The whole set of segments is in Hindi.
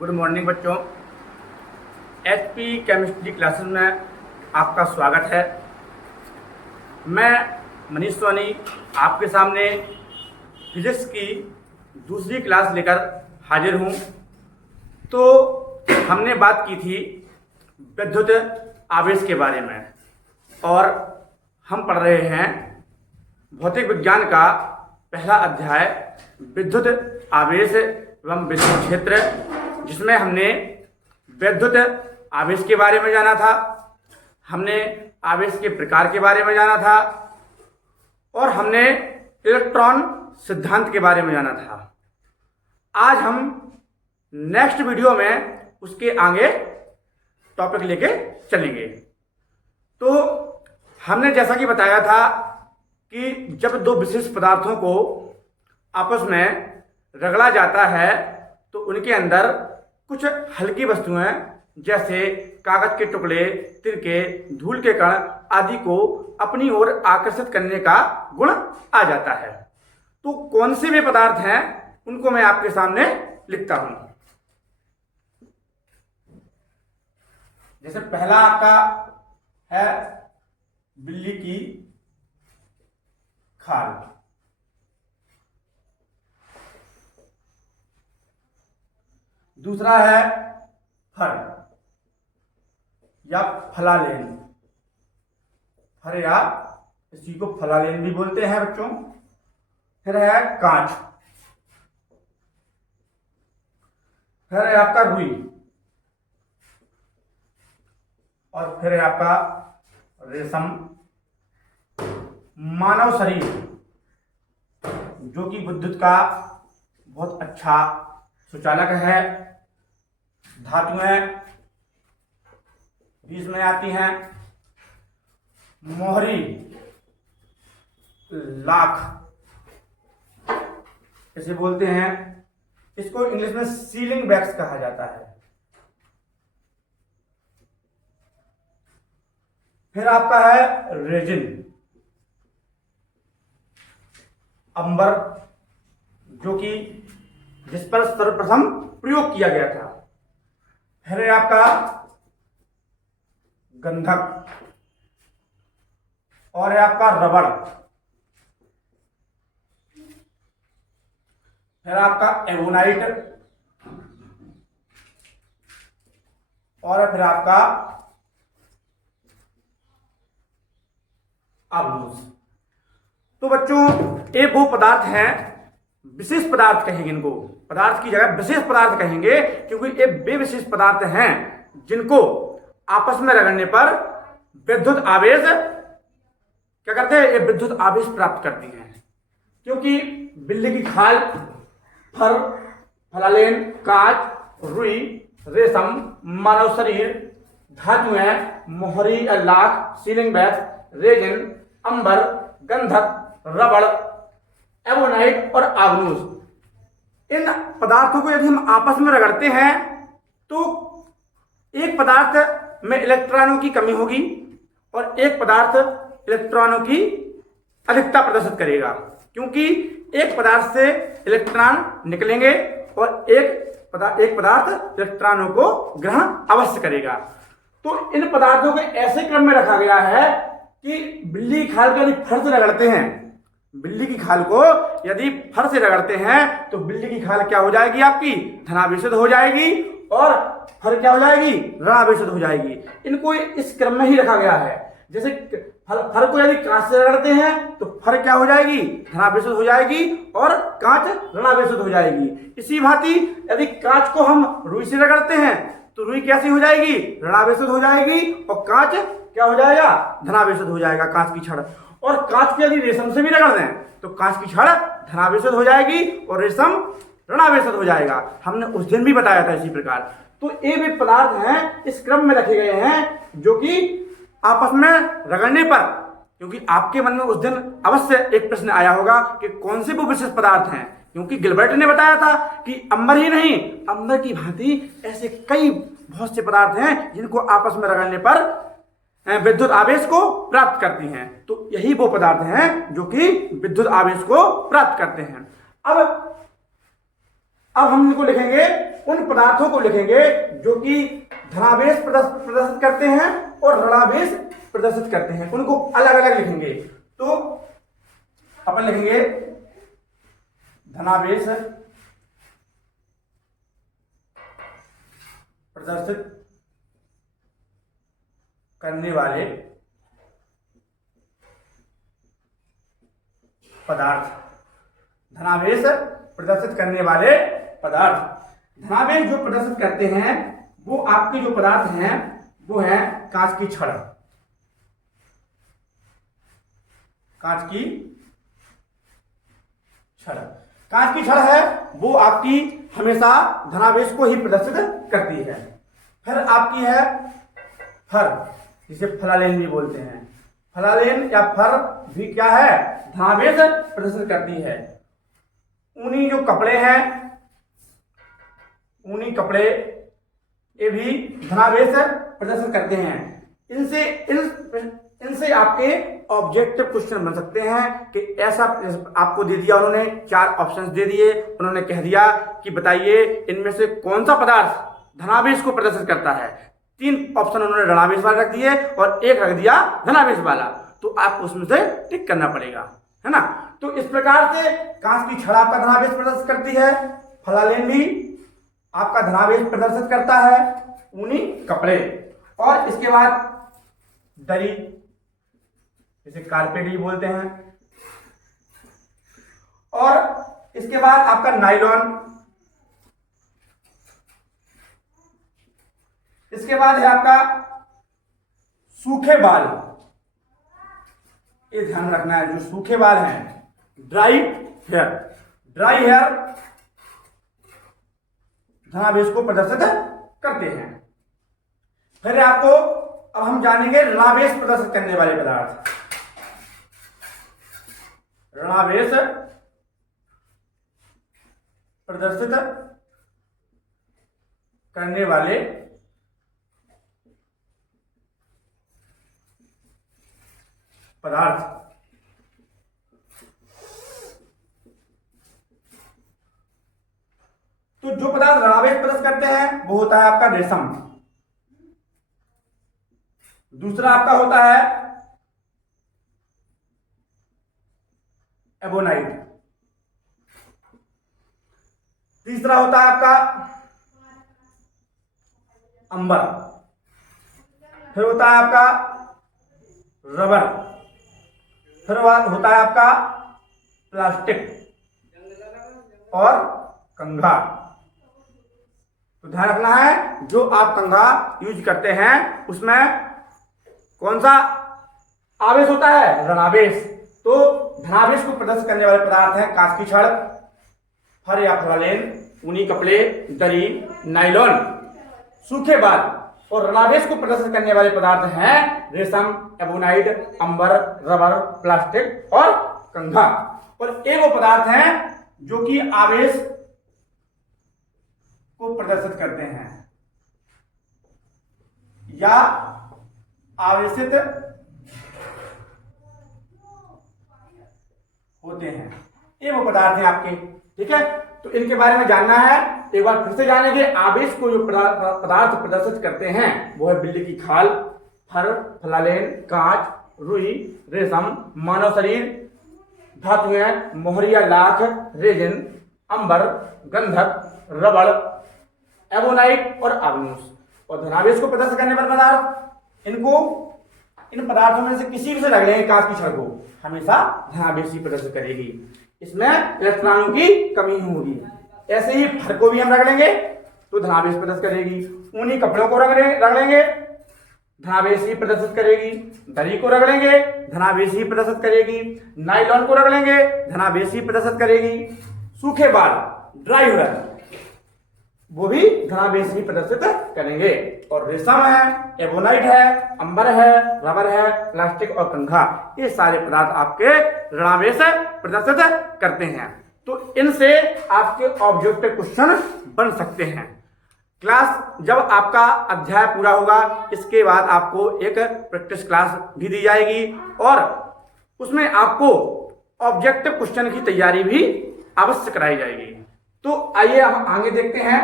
गुड मॉर्निंग बच्चों। एचपी केमिस्ट्री क्लासेस में आपका स्वागत है। मैं मनीष सोनी आपके सामने फिजिक्स की दूसरी क्लास लेकर हाजिर हूँ। तो हमने बात की थी विद्युत आवेश के बारे में और हम पढ़ रहे हैं भौतिक विज्ञान का पहला अध्याय विद्युत आवेश एवं विद्युत क्षेत्र, जिसमें हमने विद्युत आवेश के बारे में जाना था, हमने आवेश के प्रकार के बारे में जाना था और हमने इलेक्ट्रॉन सिद्धांत के बारे में जाना था। आज हम नेक्स्ट वीडियो में उसके आगे टॉपिक लेके चलेंगे। तो हमने जैसा कि बताया था कि जब दो विशेष पदार्थों को आपस में रगड़ा जाता है तो उनके अंदर कुछ हल्की वस्तुएं जैसे कागज के टुकड़े, तिनके, धूल के कण आदि को अपनी ओर आकर्षित करने का गुण आ जाता है। तो कौन से वे पदार्थ हैं उनको मैं आपके सामने लिखता हूं। जैसे पहला आपका है बिल्ली की खाल, दूसरा है फर या फलालेन। फर या इसी को फलालेन भी बोलते हैं बच्चों। फिर है कांच, फिर है आपका रुई और फिर है आपका रेशम। मानव शरीर जो कि विद्युत का बहुत अच्छा सुचालक है। धातुएं बीच में आती हैं। मोहरी, लाख इसे बोलते हैं। इसको इंग्लिश में सीलिंग वैक्स कहा जाता है। फिर आपका है रेजिन, अंबर, जो कि जिस पर सर्वप्रथम प्रयोग किया गया था। फिर है आपका गंधक और है आपका रबड़। फिर आपका एवोनाइट और फिर आपका आबनूस। तो बच्चों ये वो पदार्थ हैं, विशेष पदार्थ कहेंगे इनको, पदार्थ की जगह विशेष पदार्थ कहेंगे, क्योंकि ये वे विशेष पदार्थ हैं जिनको आपस में रगड़ने पर विद्युत आवेश क्या करते हैं, ये विद्युत आवेश प्राप्त करती हैं। क्योंकि बिल्ली की खाल, फर, फलालेन, कांच, रुई, रेशम, मानव शरीर, धातुएं, मोहरी, लाख, सीलिंग वैक्स, रेजिन, अंबर, गंधक, रबड़, एवोनाइट और आग्नूस, इन पदार्थों को यदि हम आपस में रगड़ते हैं तो एक पदार्थ में इलेक्ट्रॉनों की कमी होगी और एक पदार्थ इलेक्ट्रॉनों की अधिकता प्रदर्शित करेगा। क्योंकि एक पदार्थ से इलेक्ट्रॉन निकलेंगे और एक पदार्थ इलेक्ट्रॉनों को ग्रहण अवश्य करेगा। तो इन पदार्थों को ऐसे क्रम में रखा गया है कि बिल्ली की खाल को यदि फर से रगड़ते हैं, बिल्ली की खाल को यदि फर से रगड़ते हैं तो बिल्ली की खाल क्या हो जाएगी, आपकी धनावेशित हो जाएगी और फर क्या हो जाएगी, ऋणावेशित हो जाएगी। इनको इस क्रम में ही रखा गया है। जैसे फर को यदि कांच से रगड़ते हैं तो फर क्या हो जाएगी, धनावेशित हो जाएगी और कांच ऋणावेशित हो जाएगी। इसी भांति यदि कांच को हम रुई से रगड़ते हैं तो रुई कैसी हो जाएगी, ऋणावेशित हो जाएगी और कांच क्या हो जाएगा, धनावेशित हो जाएगा, कांच की छड़। और कांच को यदि रेशम से भी रगड़ दें तो कांच की छड़ धनावेशित हो जाएगी और रेशम ऋणावेशित हो जाएगा। हमने उस दिन भी बताया था इसी प्रकार। तो ये भी पदार्थ हैं, इस क्रम में रखे गए हैं जो कि आपस में रगड़ने पर, क्योंकि आपके मन में उस दिन अवश्य एक प्रश्न आया होगा कि कौन से वो विशेष पदार्थ हैं, क्योंकि गिलबर्ट ने बताया था कि अंबर ही नहीं, अंबर की भांति ऐसे कई बहुत से पदार्थ हैं जिनको आपस में रगड़ने पर विद्युत आवेश को प्राप्त करती हैं। तो यही वो पदार्थ हैं जो कि विद्युत आवेश को प्राप्त करते हैं। अब हम इनको लिखेंगे उन पदार्थों को लिखेंगे जो कि धनावेश प्रदर्शित करते हैं और ऋणावेश प्रदर्शित करते हैं, उनको अलग अलग लिखेंगे। तो अपन लिखेंगे धनावेश प्रदर्शित करने वाले पदार्थ, धनावेश प्रदर्शित करने वाले पदार्थ। धनावेश जो प्रदर्शित करते हैं वो आपके जो पदार्थ हैं वो है कांच की छड़, कांच की छड़। कांच की छड़ है वो आपकी हमेशा धनावेश को ही प्रदर्शित करती है। फिर आपकी है फर, जिसे फलालेन भी बोलते हैं। फलालेन या फर भी क्या है, धनावेश प्रदर्शित करती है। ऊनी जो कपड़े हैं, ऊनी कपड़े ये भी धनावेश प्रदर्शित करते हैं। इनसे आपके ऑब्जेक्टिव क्वेश्चन बन सकते हैं कि ऐसा आपको दे दिया, उन्होंने 4 ऑप्शंस दे दिए, उन्होंने कह दिया कि बताइए इनमें से कौन सा पदार्थ धनावेश को प्रदर्शित करता है। 3 ऑप्शन उन्होंने ऋणावेश वाला रख दिए और 1 रख दिया धनावेश वाला, तो आपको उसमें से टिक करना पड़ेगा, है ना। तो इस प्रकार से कांच की छड़ आपका धनावेश प्रदर्शित करती है, फलालेन भी आपका धनावेश प्रदर्शित करता है, ऊनी कपड़े, और इसके बाद दरी, इसे कारपेट भी बोलते हैं, और इसके बाद आपका नायलॉन, इसके बाद है आपका सूखे बाल। ये ध्यान रखना है, जो सूखे बाल हैं, ड्राई हेयर, ड्राई हेयर धनावेश को प्रदर्शित करते हैं। फिर आपको अब हम जानेंगे ऋणावेश प्रदर्शित करने वाले पदार्थ। ऋणावेश प्रदर्शित करने वाले पदार्थ। तो जो पदार्थ ऋणावेश प्रदर्शित करते हैं वो होता है आपका रेशम, दूसरा आपका होता है एबोनाइट, तीसरा होता है आपका अंबर, फिर होता है आपका रबर, फिर होता है आपका प्लास्टिक और कंघा। तो ध्यान रखना है, जो आप कंघा यूज करते हैं उसमें कौन सा आवेश होता है, ऋणावेश। तो धनावेश को प्रदर्शित करने वाले पदार्थ हैं कांच की छड़, फर या फलालेन, ऊनी कपड़े, दरी, नायलॉन, सूखे बाल, और ऋणावेश को प्रदर्शित करने वाले पदार्थ हैं रेशम, एबोनाइट, अंबर, रबर, प्लास्टिक और कंघा। और ये वो पदार्थ हैं जो कि आवेश को प्रदर्शित करते हैं या आवेशित होते हैं, ये वो पदार्थ हैं आपके, ठीक है। तो इनके बारे में जानना है, एक बार फिर से जानेंगे। आवेश को जो पदार्थ प्रदर्शित करते हैं वो है बिल्ली की खाल, फर, फलालेन, कांच, रुई, रेशम, मानव शरीर, धातुएं, मोहरिया, लाख, रेजिन, अंबर, गंधक, रबड़, एबोनाइट और आग्नेस। और धनावेश को प्रदर्शित करने वाले पदार्थ, इनको इन पदार्थों में से किसी भी से रख लेंगे, कांच की छड़ को हमेशा धनावेश ही प्रदर्शित करेगी, इसमें इलेक्ट्रॉनों की कमी होगी। ऐसे ही फर को भी हम रख लेंगे तो धनावेश प्रदर्शित करेगी, ऊनी कपड़ों को रख लेंगे धनावेश ही प्रदर्शित करेगी, दरी को रख लेंगे धनावेश ही प्रदर्शित करेगी, नायलॉन को रख लेंगे धनावेश ही प्रदर्शित करेगी, सूखे बाल, ड्राई हेयर, वो भी धनावेश ही प्रदर्शित करेंगे। और रेशम है, एबोनाइट है, अंबर है, रबर है, प्लास्टिक और कंघा, ये सारे पदार्थ आपके ऋणावेश प्रदर्शित करते हैं। तो इनसे आपके ऑब्जेक्टिव क्वेश्चन बन सकते हैं। क्लास जब आपका अध्याय पूरा होगा, इसके बाद आपको एक प्रैक्टिस क्लास भी दी जाएगी और उसमें आपको ऑब्जेक्टिव क्वेश्चन की तैयारी भी अवश्य कराई जाएगी। तो आइए हम आगे देखते हैं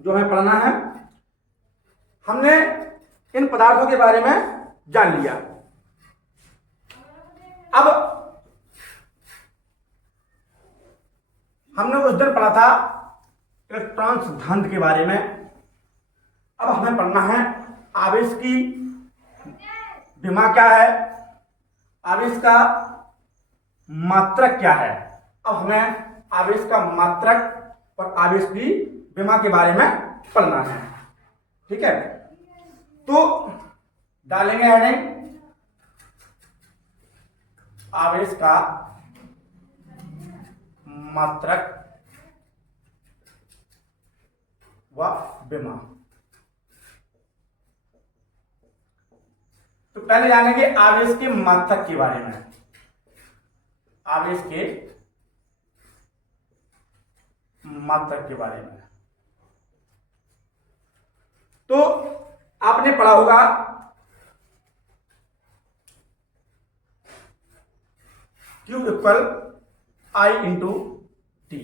जो हमें पढ़ना है, हमने इन पदार्थों के बारे में जान लिया। अब हमने उस दिन पढ़ा था इलेक्ट्रॉन सिद्धांत के बारे में। अब हमें पढ़ना है आवेश की विमा क्या है, आवेश का मात्रक क्या है। अब हमें आवेश का मात्रक और आवेश की विमा के बारे में पढ़ना है। ठीक है, तो डालेंगे हेडिंग आवेश का मात्रक व विमा। तो पहले जानेंगे आवेश के मात्रक के बारे में। आवेश के मात्रक के बारे में तो आपने पढ़ा होगा Q equal I into T.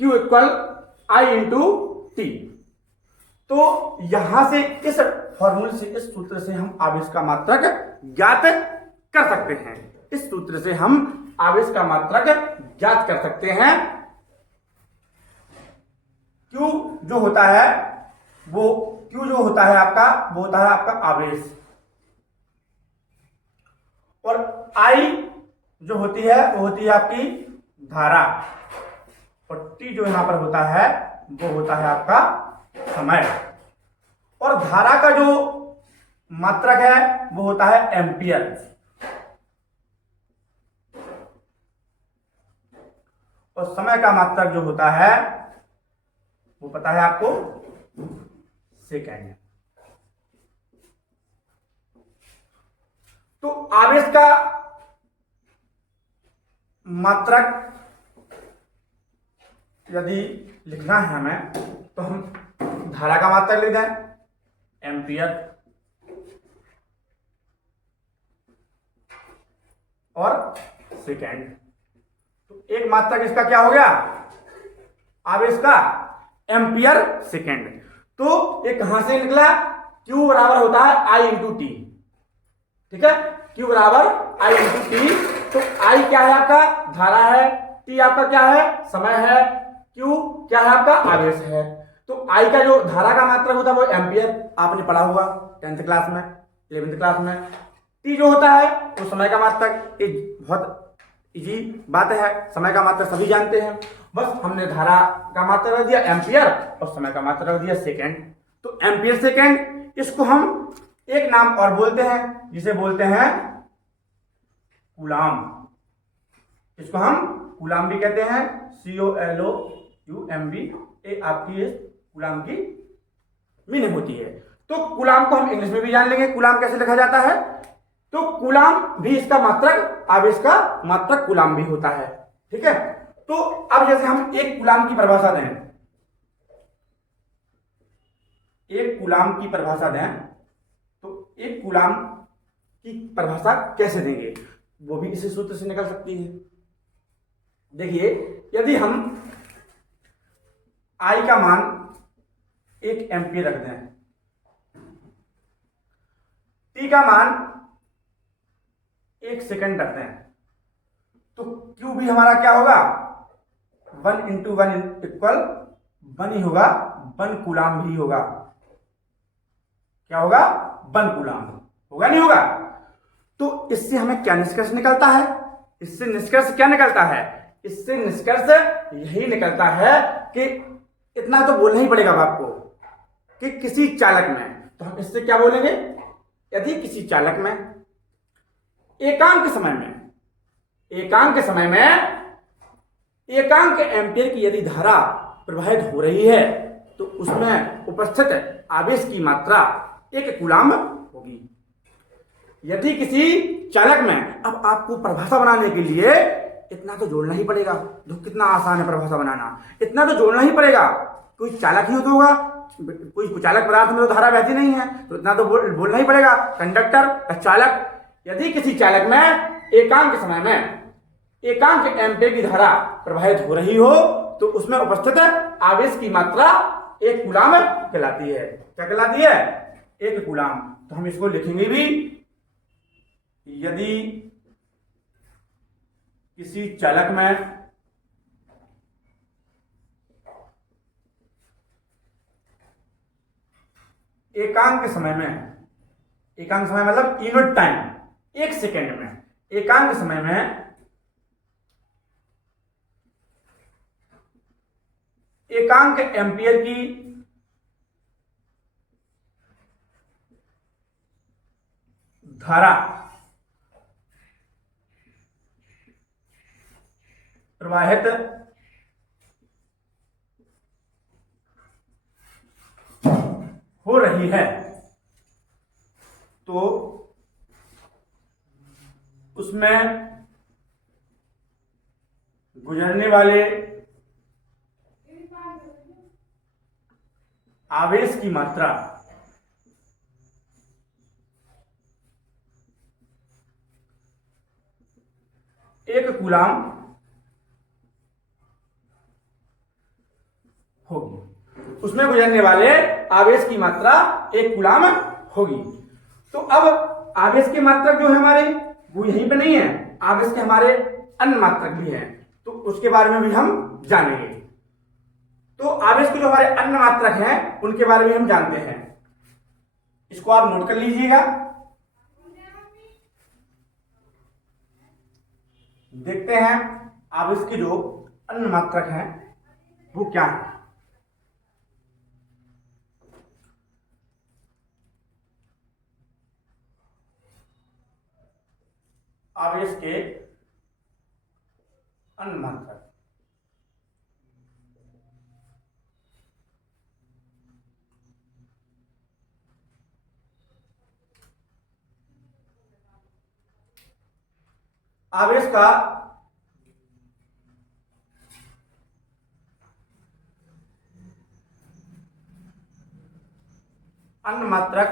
Q equal I into T. तो यहां से इस फॉर्मूले से, इस सूत्र से हम आवेश का मात्रक ज्ञात कर सकते हैं। इस सूत्र से हम आवेश का मात्रक ज्ञात कर सकते हैं। Q जो होता है वो Q जो होता है आपका, वो होता है आपका आवेश, और I जो होती है वो होती है आपकी धारा, और T जो यहां पर होता है वो होता है आपका समय। और धारा का जो मात्रक है वो होता है एम्पियर, और समय का मात्रक जो होता है वो पता है आपको, सेकेंड। तो आवेश का मात्रक यदि लिखना है हमें तो हम धारा का मात्रक लिख दें एम्पियर, और सेकेंड। तो एक मात्रक इसका क्या हो गया, आवेश का एम्पियर सेकेंड। तो ये कहां से निकला, Q बराबर होता है I इंटू टी। ठीक है, Q बराबर I इंटू टी। तो I क्या है आपका, धारा है, T आपका क्या है, समय है, Q क्या है आपका, आवेश है। तो I का जो धारा का मात्रक होता है वो एम्पियर, आपने पढ़ा होगा 10th क्लास में, 11th क्लास में। T जो होता है वो समय का मात्रक, ये बहुत इजी बात है, समय का मात्रक सभी जानते हैं। बस हमने धारा का मात्रक रख दिया एम्पियर और समय का मात्रक रख दिया सेकेंड। तो एम्पियर सेकेंड, इसको हम एक नाम और बोलते हैं जिसे बोलते हैं कूलाम। इसको हम कूलाम भी कहते हैं, COLOUMB। ये आपकी कूलाम की मीनिंग होती है। तो कूलाम को हम इंग्लिश में भी जान लेंगे, कूलाम कैसे लिखा जाता है। तो कूलाम भी इसका मात्रक, आवेश का मात्रक कूलाम भी होता है। ठीक है, तो अब जैसे हम एक कूलाम की परिभाषा दें, एक कूलाम की परिभाषा दें, तो एक कूलाम की परिभाषा कैसे देंगे, वो भी इसी सूत्र से निकल सकती है। देखिए, यदि हम I का मान 1 एम्पियर रख दें, T का मान 1 सेकंड रखते हैं, तो Q भी हमारा क्या होगा, 1 इंटू 1 इक्वल 1 ही होगा, 1 कूलाम भी होगा। क्या होगा, 1 कूलाम होगा, नहीं होगा। तो इससे हमें क्या निष्कर्ष निकलता है, इससे निष्कर्ष क्या निकलता है, इससे निष्कर्ष यही निकलता है कि इतना तो बोलना ही पड़ेगा आपको कि किसी चालक में, तो हम इससे क्या बोलेंगे, यदि किसी चालक में एकांक समय में एकांक एम्पियर की यदि धारा प्रवाहित हो रही है तो उसमें उपस्थित आवेश की मात्रा 1 कूलाम होगी। यदि किसी चालक में, अब आपको परिभाषा बनाने के लिए इतना तो जोड़ना ही पड़ेगा, तो कितना आसान है परिभाषा बनाना, इतना तो जोड़ना ही पड़ेगा। कोई चालक ही होगा, कोई चालक पदार्थ में तो धारा बहती नहीं है, तो इतना तो बोलना ही पड़ेगा, कंडक्टर, चालक। यदि किसी चालक में एकांक समय में एकांक एम्पीयर की धारा प्रवाहित हो रही हो तो उसमें उपस्थित आवेश की मात्रा 1 कूलाम कहलाती है। क्या कहलाती है? 1 कूलाम। तो हम इसको लिखेंगे भी, यदि किसी चालक में एकांक समय मतलब यूनिट टाइम, 1 सेकेंड में, एकांक समय में एकांक एम्पीयर की धारा प्रवाहित हो रही है तो उसमें गुजरने वाले आवेश की मात्रा एक कूलाम होगी। उसमें गुजरने वाले आवेश की मात्रा 1 कूलाम होगी। तो अब आवेश की मात्रक जो है हमारे वो यहीं पे नहीं है, आवेश के हमारे अन्य मात्रक भी हैं, तो उसके बारे में भी हम जानेंगे। तो आवेश के जो हमारे अन्य मात्रक हैं उनके बारे में हम जानते हैं, इसको आप नोट कर लीजिएगा। देखते हैं आवेश के जो अन्य मात्रक हैं वो क्या है। आवेश के अन्य मात्रक, आवेश का अन्य मात्रक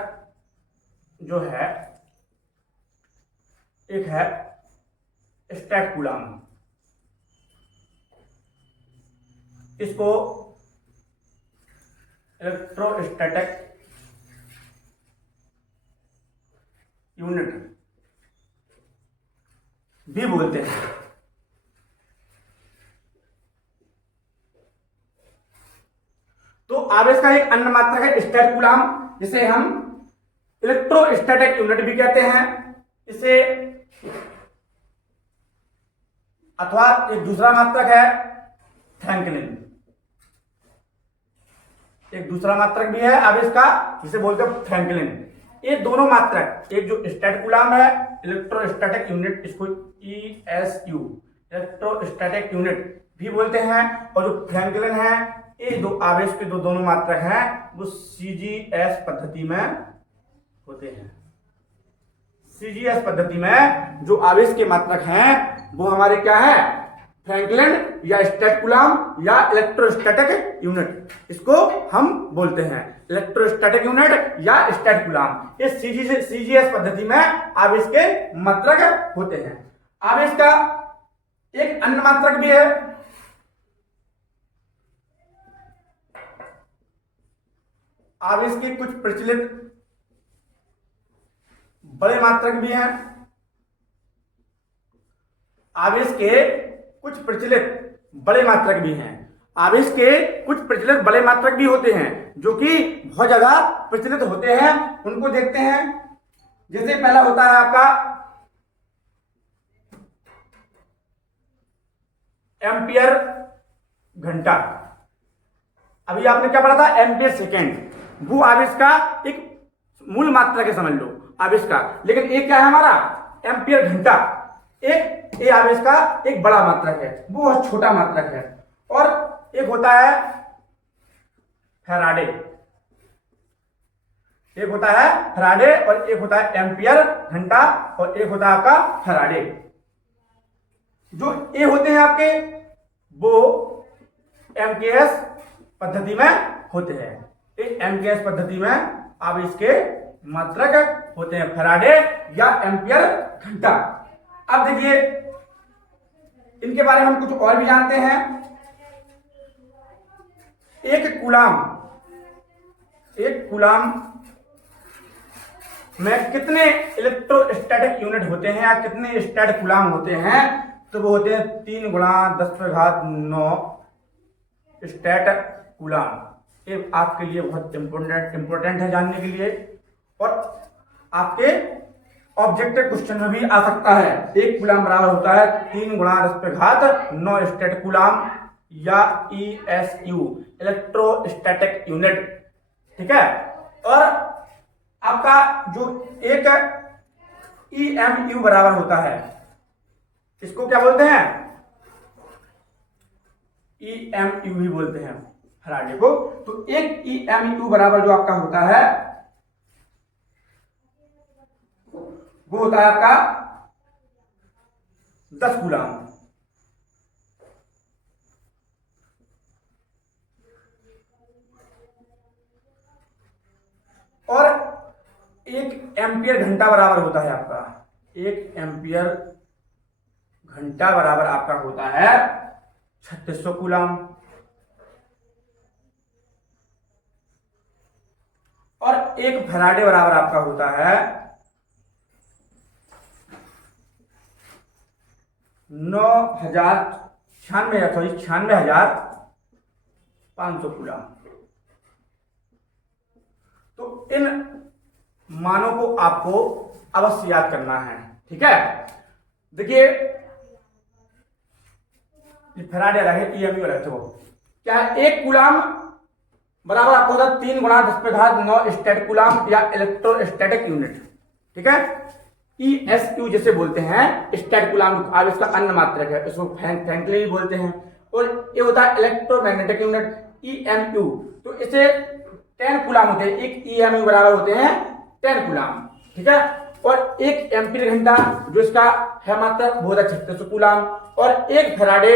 जो है एक है स्टैट कूलाम, इसको इलेक्ट्रोस्टैटिक यूनिट भी बोलते हैं। तो आवेश का एक अन्य मात्रक है स्टैट कूलाम, जिसे हम इलेक्ट्रोस्टैटिक यूनिट भी कहते हैं। इसे अथवा एक दूसरा मात्रक है फ्रैंकलिन, एक दूसरा मात्रक भी है आवेश का जिसे बोलते हैं फ्रैंकलिन। ये दोनों मात्रक, एक जो स्टैट कूलाम है इलेक्ट्रोस्टैटिक यूनिट, इसको ESU इलेक्ट्रोस्टैटिक यूनिट भी बोलते हैं, और जो फ्रैंकलिन है ये दो आवेश के दोनों मात्रक हैं वो CGS पद्धति में होते हैं। CGS पद्धति में जो आवेश के मात्रक हैं वो हमारे क्या है, फ्रैंकलिन या स्टैट कूलाम या इलेक्ट्रोस्टैटिक यूनिट, इसको हम बोलते हैं इलेक्ट्रोस्टैटिक यूनिट या स्टैट कूलाम। इस CGS पद्धति में आवेश के मात्रक होते हैं। आवेश का एक अन्य मात्रक भी है, आवेश के कुछ प्रचलित बड़े मात्रक भी हैं। आवेश के कुछ प्रचलित बड़े मात्रक भी हैं। आवेश के कुछ प्रचलित बड़े मात्रक भी होते हैं जो कि बहुत ज्यादा प्रचलित होते हैं, उनको देखते हैं। जैसे पहला होता है आपका एम्पियर घंटा। अभी आपने क्या पढ़ा था, एम्पियर सेकेंड। वो आवेश का एक मूल मात्रक है, समझ लो आवेश का। लेकिन एक क्या है हमारा, एम्पियर घंटा। एक ये आवेश का एक बड़ा मात्रक है, वो बहुत छोटा मात्रक है। और एक होता है फैराडे, एक होता है फैराडे और एक होता है एम्पियर घंटा और एक होता है आपका फैराडे। जो ये होते हैं आपके वो एमकेएस पद्धति में होते हैं। इस एमकेएस पद्धति में आवेश के मात्रक होते हैं फैराडे या एम्पियर घंटा। अब देखिए इनके बारे में हम कुछ और भी जानते हैं। एक कूलाम में कितने इलेक्ट्रोस्टैटिक यूनिट होते हैं या कितने स्टैटिक कूलाम होते हैं? तो वो होते हैं 3 गुणा 10⁹ स्टैट कूलाम। ये आपके लिए बहुत इंपॉर्टेंट है जानने के लिए, और आपके ऑब्जेक्टिव क्वेश्चन में भी आ सकता है। एक कूलाम बराबर होता है 3 गुणा 10⁹ स्टैट कूलाम या ESU, इलेक्ट्रोस्टैटिक यूनिट। ठीक है। और आपका जो एक EMU बराबर होता है, इसको क्या बोलते हैं? EMU ही बोलते हैं फैराडे को। तो एक EMU बराबर जो आपका होता है वो होता है आपका 10 कूलाम। और 1 एम्पियर घंटा बराबर होता है आपका 1 एम्पियर घंटा बराबर आपका होता है 3600 कूलाम। और 1 फैराडे बराबर आपका होता है 96,500 कूलाम। तो इन मानों को आपको अवश्य याद करना है। ठीक है। देखिए, फैराडे अलग है, EMU अलग है। क्या है? 1 कूलाम बराबर आपको होता है 3 गुणा 10⁹ स्टैट कूलाम या इलेक्ट्रोस्टैटिक यूनिट। ठीक है। ESU जिसे बोलते हैं स्टैट कूलाम, अब इसका अन्य मात्रक है, इसको फ्रैंकली भी बोलते हैं। और ये होता है इलेक्ट्रोमैग्नेटिक यूनिट EMU। तो इसे 10 कूलाम होते हैं। एक EMU बराबर होते हैं 10 कूलाम। ठीक है। और 1 एम्पीयर घंटा जो इसका है मात्रक वो होता है 3600 कूलाम। और 1 फैराडे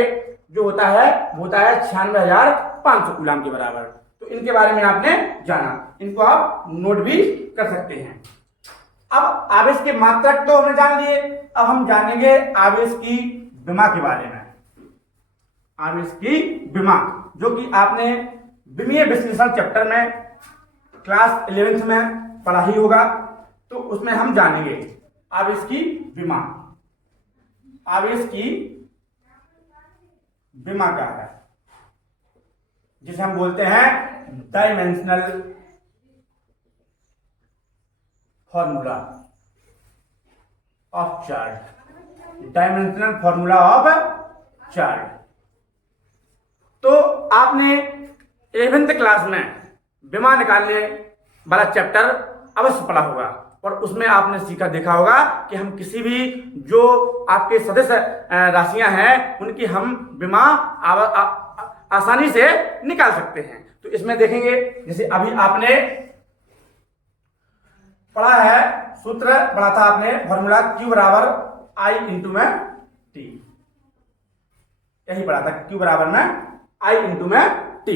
जो होता है वो होता है 96,500 कूलाम के बराबर। तो इनके बारे में आपने जाना, इनको आप नोट भी कर सकते हैं। अब आवेश के मात्रक तो हमने जान लिए, अब हम जानेंगे आवेश की विमा के बारे में। आवेश की विमा जो कि आपने विमीय विश्लेषण चैप्टर में क्लास 11th में पढ़ा ही होगा, तो उसमें हम जानेंगे आवेश की विमा। आवेश की विमा क्या है? जिसे हम बोलते हैं dimensional formula of charge. Dimensional formula of charge. तो आपने 11th क्लास में विमा निकालने वाला चैप्टर अवश्य पढ़ा होगा, और उसमें आपने सीखा देखा होगा कि हम किसी भी जो आपके सदस्य राशियां हैं उनकी हम विमा आसानी से निकाल सकते हैं। तो इसमें देखेंगे, जैसे अभी आपने पढ़ा है, सूत्र पढ़ा था आपने, फॉर्मूला Q बराबर I इंटू में T, यही पढ़ा था, Q बराबर में I इंटू में T।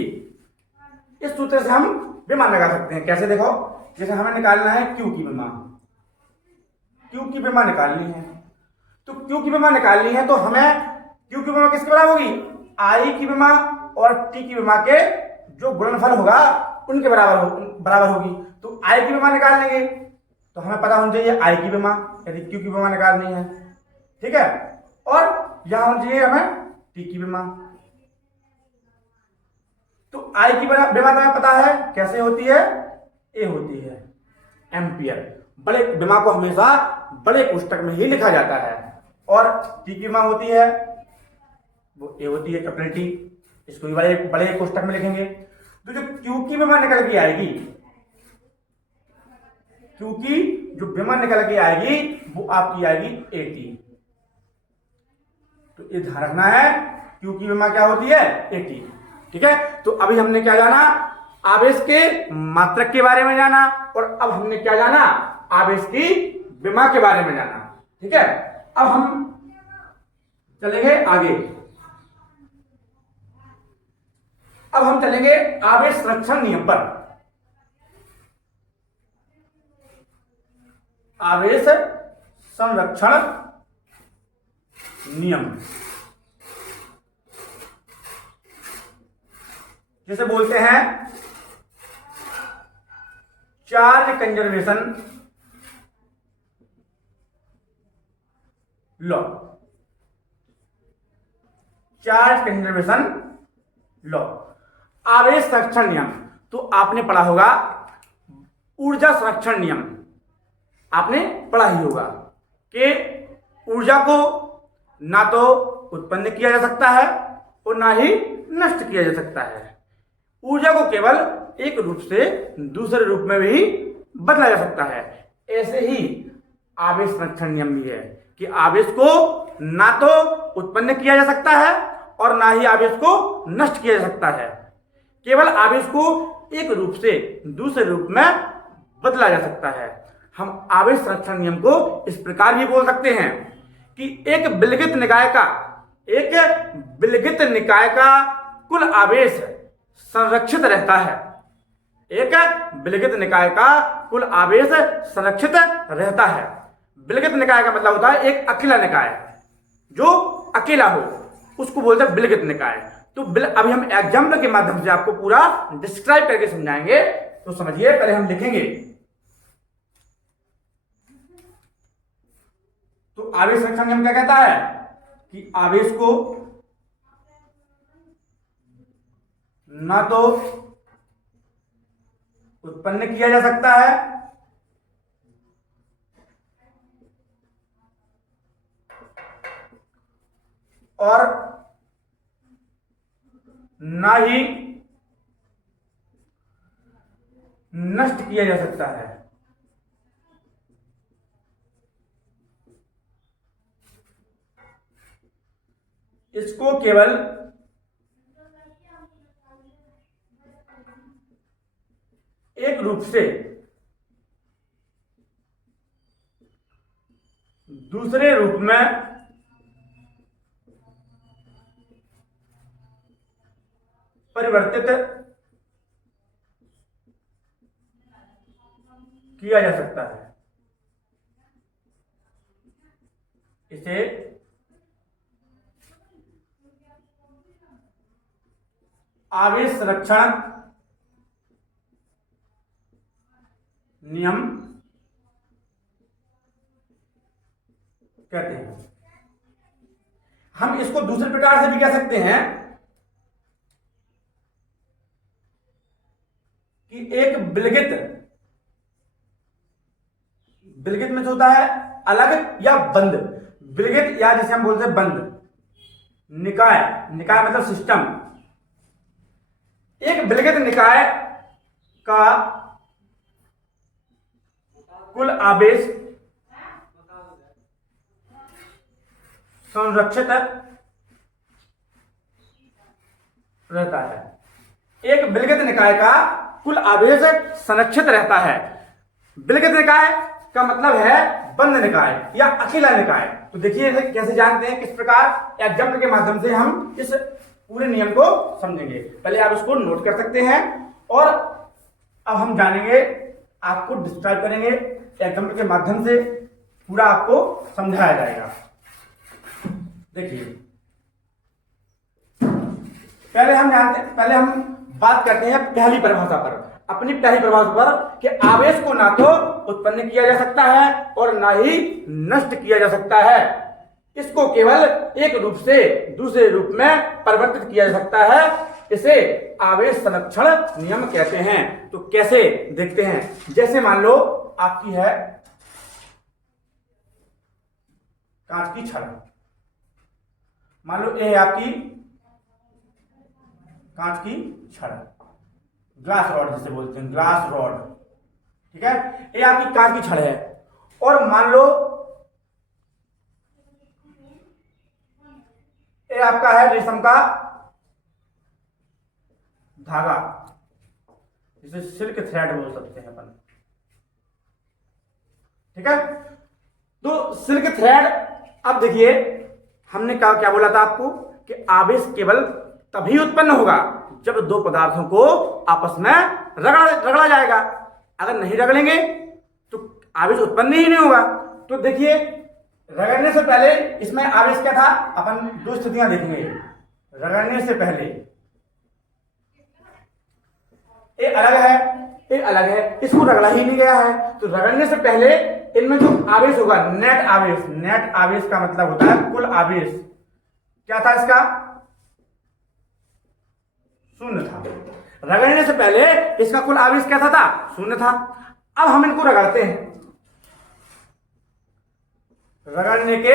इस सूत्र से हम विमा लगा सकते हैं। कैसे? देखो, जैसे हमें निकालना है Q की विमा, Q की विमा निकालनी है। तो Q की विमा निकालनी है तो हमें Q की विमा किसके बराबर होगी? I की विमा और T की विमा के जो गुणनफल होगा उनके बराबर होगी। तो I की विमा निकाल लेंगे तो हमें पता होना चाहिए I की विमा, यदि Q की विमा निकालनी है। ठीक है। और यहां होना चाहिए हमें T की विमा। तो I की विमा हमें पता है कैसे होती है, ए होती है एम्पियर। बड़े विमा को हमेशा बड़े कोष्टक में ही लिखा जाता है। और T की विमा होती है वो ए होती है कैपिटल T, इसको भी बड़े कोष्टक में लिखेंगे। तो जो Q की विमा निकल के आएगी, Q की जो विमा निकल के आएगी वो आपकी आएगी 80। तो ये ध्यान रखना है, Q की विमा क्या होती है? 80। ठीक है। तो अभी हमने क्या जाना? आवेश के मात्रक के बारे में जाना, और अब हमने क्या जाना? आवेश की विमा के बारे में जाना। ठीक है। अब हम चलेंगे आगे। अब हम चलेंगे आवेश संरक्षण नियम पर। आवेश संरक्षण नियम। जिसे बोलते हैं charge conservation law. Charge conservation law, आवेश संरक्षण नियम। तो आपने पढ़ा होगा ऊर्जा संरक्षण नियम, आपने पढ़ा ही होगा कि ऊर्जा को ना तो उत्पन्न किया जा सकता है और ना ही नष्ट किया जा सकता है। ऊर्जा को केवल एक रूप से दूसरे रूप में भी बदला जा सकता है। ऐसे ही आवेश संरक्षण नियम भी है कि आवेश को ना तो उत्पन्न किया जा सकता है और ना ही आवेश को नष्ट किया जा सकता है। केवल आवेश को एक रूप से दूसरे रूप में बदला जा सकता है। हम आवेश संरक्षण नियम को इस प्रकार भी बोल सकते हैं कि एक विलगित निकाय का कुल आवेश संरक्षित रहता है। एक विलगित निकाय का कुल आवेश संरक्षित रहता है। विलगित निकाय का मतलब होता है एक अकेला निकाय, जो अकेला हो उसको बोलते हैं विलगित निकाय। तो अभी हम एग्जाम्पल के माध्यम से आपको पूरा डिस्क्राइब करके समझाएंगे। तो समझिए, पहले हम लिखेंगे। तो आवेश संरक्षण नियम क्या कहता है कि आवेश को ना तो उत्पन्न किया जा सकता है और ना ही नष्ट किया जा सकता है। इसको केवल एक रूप से दूसरे रूप में परिवर्तित किया जा सकता है। इसे आवेश संरक्षण नियम कहते हैं। हम इसको दूसरे प्रकार से भी कह सकते हैं कि एक विलगित में जो होता है अलग या बंद, विलगित या जिसे हम बोलते हैं बंद, निकाय मतलब सिस्टम। एक विलगित निकाय का कुल आवेश संरक्षित रहता है। एक विलगित निकाय का कुल आवेश संरक्षित रहता है। विलगित निकाय का मतलब है बंद निकाय या अकेला निकाय। तो देखिए कैसे जानते हैं, किस प्रकार एग्जाम्पल के माध्यम से हम इस पूरे नियम को समझेंगे। पहले आप इसको नोट कर सकते हैं और अब हम जानेंगे, आपको डिस्क्राइब करेंगे एग्जाम्पल के माध्यम से, पूरा आपको समझाया जाएगा। देखिए, पहले हम बात करते हैं पहली परिभाषा पर, अपनी पहली परिभाषा पर कि आवेश को ना तो उत्पन्न किया जा सकता है और ना ही नष्ट किया जा सकता है। इसको केवल एक रूप से दूसरे रूप में परिवर्तित किया जा सकता है। इसे आवेश संरक्षण नियम कहते हैं। तो कैसे देखते हैं, जैसे मान लो आपकी है कांच की छड़, मान लो ये है आपकी कांच की छड़, ग्लास रॉड जिसे बोलते हैं, ग्लास रॉड, ठीक है। ये आपकी कांच की छड़ है और मान लो ये आपका है रेशम का धागा, जिसे सिल्क थ्रेड बोल सकते हैं अपन, ठीक है। तो सिल्क थ्रेड, अब देखिए हमने क्या बोला था आपको कि आवेश केवल तभी उत्पन्न होगा जब दो पदार्थों को आपस में रगड़ा जाएगा। अगर नहीं रगड़ेंगे तो आवेश उत्पन्न ही नहीं होगा। तो देखिए, रगड़ने से पहले इसमें आवेश क्या था, अपन दो स्थितियां देखेंगे। रगड़ने से पहले ए अलग है, ए अलग है, इसको रगड़ा ही नहीं गया है। तो रगड़ने से पहले इनमें जो आवेश होगा नेट आवेश, नेट आवेश का मतलब होता है कुल आवेश, क्या था इसका, शून्य था। रगड़ने से पहले इसका कुल आवेश कैसा था, शून्य था। अब हम इनको रगड़ते हैं, रगड़ने के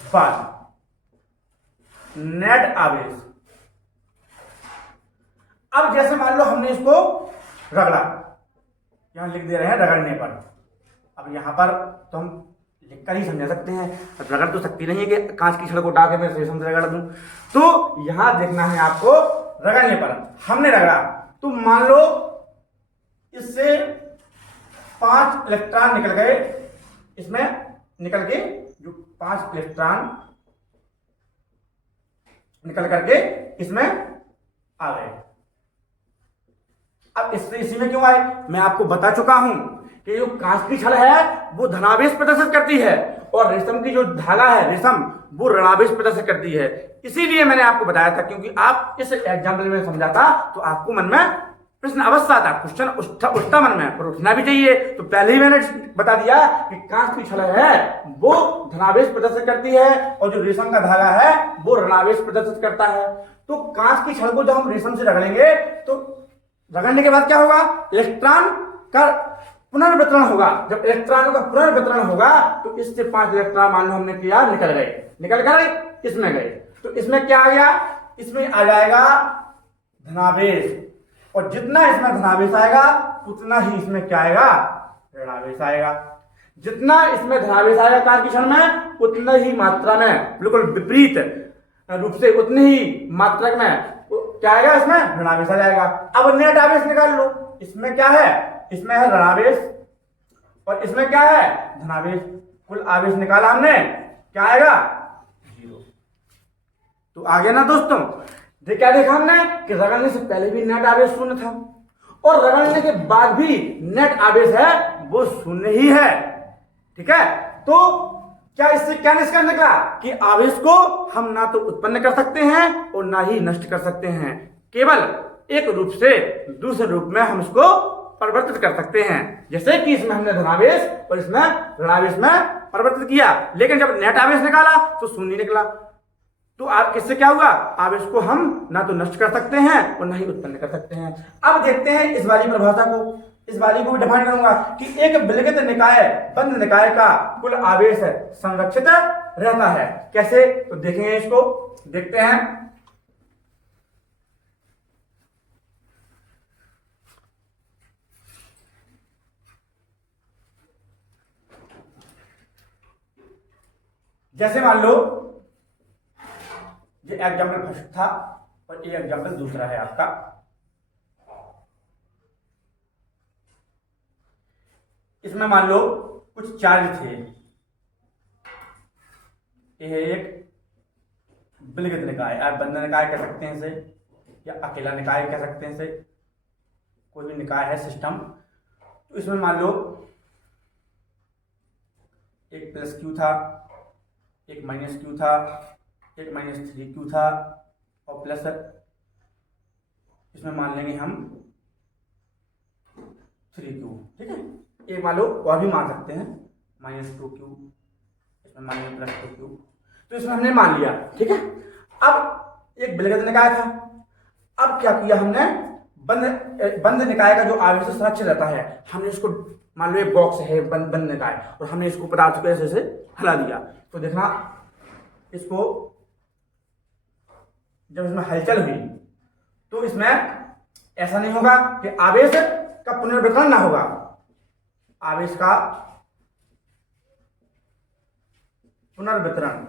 बाद नेट आवेश, अब जैसे मान लो हमने इसको रगड़ा, यहां लिख दे रहे हैं रगड़ने पर। अब यहां पर तो हम लिखकर ही समझा सकते हैं, रगड़ तो सकती नहीं है कि कांच की छड़ को उठा के मैं रेशम से रगड़ दूं। तो यहां देखना है आपको रगड़ने पर हमने रगड़ा, तो मान लो इससे 5 इलेक्ट्रॉन निकल गए, इसमें निकल के जो 5 इलेक्ट्रॉन निकल करके इसमें आ गए। अब इससे इसी में क्यों आए, मैं आपको बता चुका हूं कि जो कांच की छड़ है वो धनावेश प्रदर्शित करती है और रेशम की जो धागा है रेशम वो ऋणावेश प्रदर्शित करती है। इसीलिए मैंने आपको बताया था, क्योंकि आप इस एग्जाम्पल में समझाता तो आपको मन में प्रश्न अवश्य आता, क्वेश्चन उठता मन में, पर उठना भी चाहिए। तो पहले ही मैंने बता दिया कि कांच की छड़ है वो धनावेश प्रदर्शित करती है और जो रेशम का धागा है वो ऋणावेश प्रदर्शित करता है। तो कांच की छड़ को जब हम रेशम से रगड़ेंगे तो रगड़ने के बाद क्या होगा, इलेक्ट्रॉन का पुनर्वितरण होगा। जब इलेक्ट्रॉनों का पुनर्वितरण होगा तो इससे 5 इलेक्ट्रॉन मान लो हमने किया निकल गए, निकल कर इसमें गए, तो इसमें क्या आ गया, इसमें आ जाएगा धनावेश, और जितना इसमें धनावेश आएगा उतना ही इसमें क्या आएगा, ऋणावेश आएगा। जितना इसमें धनावेश आएगा कांच की छड़ में उतना ही मात्रा में, बिल्कुल विपरीत रूप से उतनी ही मात्रा में क्या आएगा, इसमें ऋणावेश आ जाएगा। अब नेट आवेश निकाल लो, इसमें क्या है, इसमें है ऋणावेश और इसमें क्या है, धनावेश। कुल आवेश निकाला हमने, क्या आएगा, 0। तो आगे ना दोस्तों, क्या देखा हमने कि रगड़ने से पहले भी नेट आवेश शून्य था और रगड़ने के बाद भी नेट आवेश है वो शून्य ही है। ठीक है, तो क्या इससे क्या निष्कर्ष निकला कि आवेश को हम ना तो उत्पन्न कर सकते हैं और ना ही नष्ट कर सकते हैं, केवल एक रूप से दूसरे रूप में हम इसको परिवर्तित कर सकते हैं। जैसे कि इसमें हमने धनावेश और इसमें ऋणावेश में परिवर्तित किया, लेकिन जब नेट आवेश निकाला तो शून्य निकला। तो आप किससे क्या हुआ, आवेश को हम ना तो नष्ट कर सकते हैं और ना ही उत्पन्न कर सकते हैं। अब देखते हैं इस वाली परिभाषा को, इस वाली को भी डिफाइन करूंगा कि एक विलगित निकाय बंद निकाय का कुल आवेश संरक्षित रहता है। कैसे, तो देखेंगे, इसको देखते हैं। जैसे मान लो ये एग्जाम्पल फर्स्ट था और ये एग्जाम्पल दूसरा है आपका। इसमें मान लो कुछ चार्ज थे, यह एक विलगित निकाय, आप बंद निकाय कह सकते हैं इसे या अकेला निकाय कह सकते हैं इसे, कोई भी निकाय है सिस्टम। तो इसमें मान लो एक प्लस क्यू था, एक माइनस क्यू था, एक माइनस 3q था और प्लस इसमें मान लेंगे हम 3q। ठीक है, एक मान लो और भी मान सकते हैं -2q, इसमें मान लेंगे +2q। तो इसमें हमने मान लिया। ठीक है, अब एक विलगित निकाय था, अब क्या किया हमने, बंद निकाय का जो आवेश संरक्षित रहता है, हमने इसको मान लो एक बॉक्स है बंद निकाय और हमने इसको पदार्थ को ऐसे हिला दिया। तो देखना इसको जब इसमें हलचल हुई तो इसमें ऐसा नहीं होगा कि आवेश का पुनर्वितरण ना होगा, आवेश का पुनर्वितरण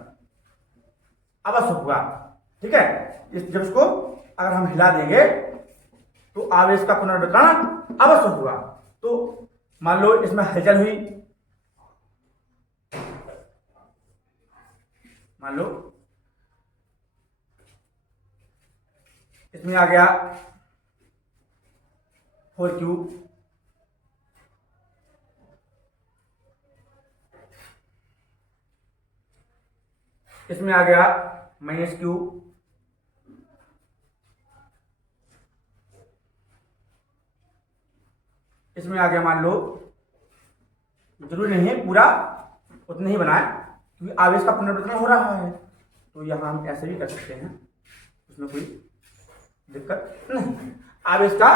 अवश्य होगा। ठीक है, जब इसको अगर हम हिला देंगे तो आवेश का पुनर्वितरण अवश्य होगा। तो मान लो इसमें हलचल हुई, मान लो इसमें आ गया 4q, इसमें आ गया -q, इसमें आ गया, मान लो जरूरी नहीं है पूरा उतना ही बनाए, क्योंकि आवेश का पुनर्वितरण हो रहा है, तो यहाँ हम ऐसे भी कर सकते हैं, उसमें कोई दिक्कत नहीं। आवेश का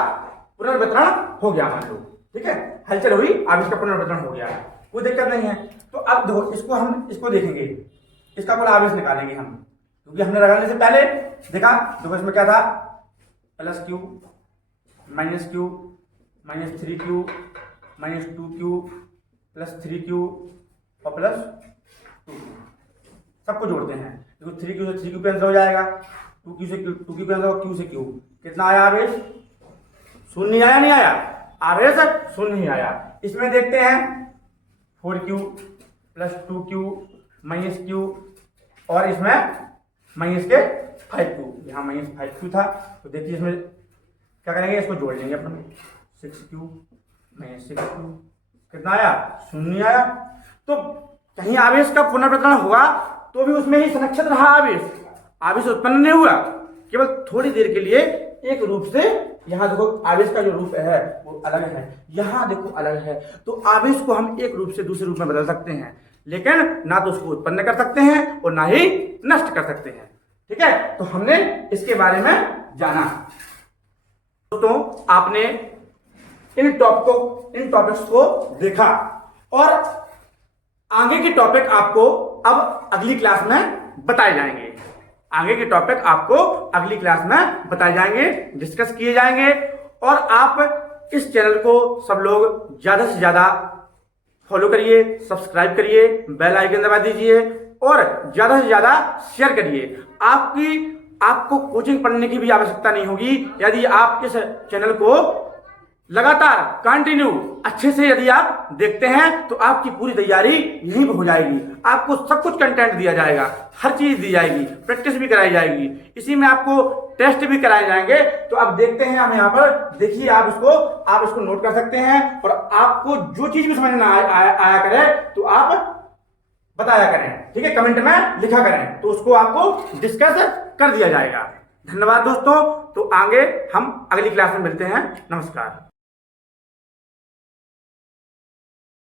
पुनर्वितरण हो गया मान लो, ठीक है, हलचल हुई, आवेश का पुनर्वितरण हो गया, कोई दिक्कत नहीं है। तो अब देखो इसको हम इसको देखेंगे, इसका कुल आवेश निकालेंगे हम, क्योंकि हमने लगाने से पहले देखा, देखो इसमें क्या था, plus Q minus Q minus 3q minus 2q plus 3q और प्लस 2q, सबको जोड़ते हैं, देखो 3q से 3q कैंसिल हो जाएगा, 2q से 2q कैंसिल होगा, q से q, कितना आया आवेश, शून्य आया, नहीं आया, आवेश शून्य नहीं आया। इसमें देखते हैं 4q plus 2q minus q और इसमें माइनस के 5q, यहाँ माइनस 5q था, तो देखिए इसमें क्या करेंगे, इसको जोड़ लेंगे अपन, 6q माइनस 6q, कितना आया, शून्य आया। तो कहीं आवेश का पुनर्वितरण हुआ तो भी उसमें ही संरक्षित रहा आवेश, आवेश उत्पन्न नहीं हुआ, केवल थोड़ी देर के लिए एक रूप से, यहाँ देखो आवेश का जो रूप है वो अलग है, यहाँ देखो अलग है, तो आवेश को हम एक रूप से दूसरे रूप में बदल सकते हैं, लेकिन ना तो उसको उत्पन्न कर सकते हैं और ना ही नष्ट कर सकते हैं, ठीक है। तो हमने इसके बारे में जाना। दोस्तों आपने इन टॉपिक्स को देखा और आगे के टॉपिक आपको अब अगली क्लास में बताए जाएंगे, आगे के टॉपिक आपको अगली क्लास में बताए जाएंगे, डिस्कस किए जाएंगे, और आप इस चैनल को सब लोग ज्यादा से ज्यादा फॉलो करिए, सब्सक्राइब करिए, बेल आइकन दबा दीजिए और ज्यादा से ज्यादा शेयर करिए। आपको कोचिंग पढ़ने की भी आवश्यकता नहीं होगी यदि आप इस चैनल को लगातार कंटिन्यू अच्छे से यदि आप देखते हैं, तो आपकी पूरी तैयारी यहीं पर हो जाएगी, आपको सब कुछ कंटेंट दिया जाएगा, हर चीज दी जाएगी, प्रैक्टिस भी कराई जाएगी, इसी में आपको टेस्ट भी कराए जाएंगे। तो अब देखते हैं हम यहाँ पर, देखिए आप इसको नोट कर सकते हैं, और आपको जो चीज भी समझ में आया करे तो आप बताया करें, ठीक है, कमेंट में लिखा करें, तो उसको आपको डिस्कस कर दिया जाएगा। धन्यवाद दोस्तों, तो आगे हम अगली क्लास में मिलते हैं, नमस्कार।